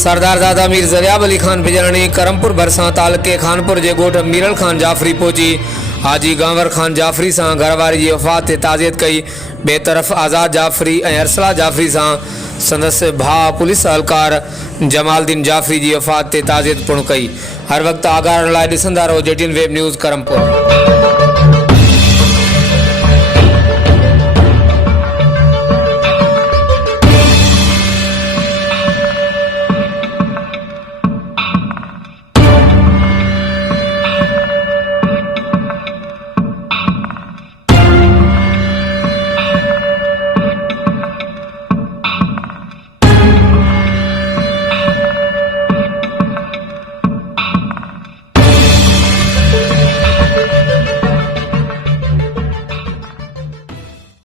सरदार दादा मीर ज़रियाब अली खान बिजरणी करमपुर भरसा तालुके खानपुर जे गोठ मीरल खान जाफरी पहुंची हाजी गांवर खान जाफरी से घरवारी की वफ़ात ते ताज़ियत कई। बे तरफ़ आज़ाद जाफरी और अरसला जाफरी से संदसि भाउ पुलिस एहलकार जमालदीन जाफरी की वफ़ात ते ताज़ियत पिणु कई। हर वक्त आगाह लाइ ॾिसंदा रहो JTN वेब न्यूज़ करमपुर।